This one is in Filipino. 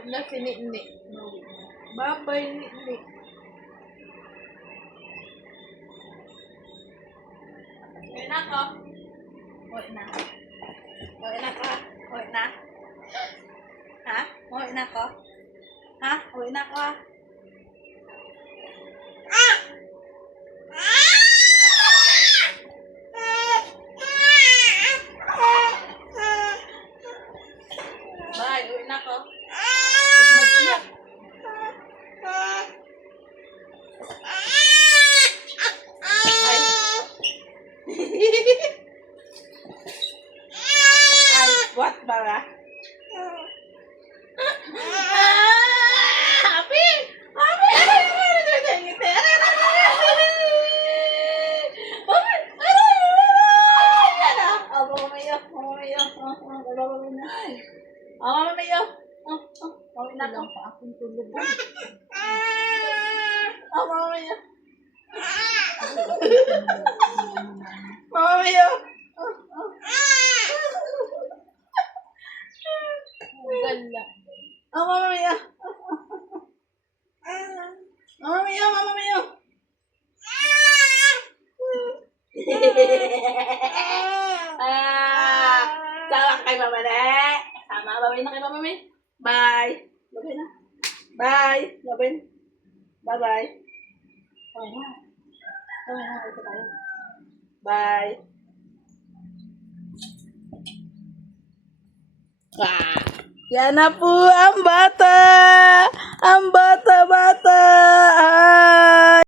Uwi na si Niknik. Bye-bye, Niknik. Uwi na ko. Uwi na. Uwi na ko. Uwi na. Ha? Uwi na ko? Ha? Uwi na ko? Bye, uwi na ko. Huwag mag-iyak. Ay. Ay, what ba ba? Happy! Happy! Lang pa akong tulog. Mamaya. Mamaya. Gala. Mamaya. Mamaya, mamaya. Sama kay Mama na. Sama, babay na kay Mama May. Bye. Babay na. Bye. Babay. Bye-bye. Babay na. Babay na. Ito tayo. Bye. Yan na po ang bata. Ang bata-bata.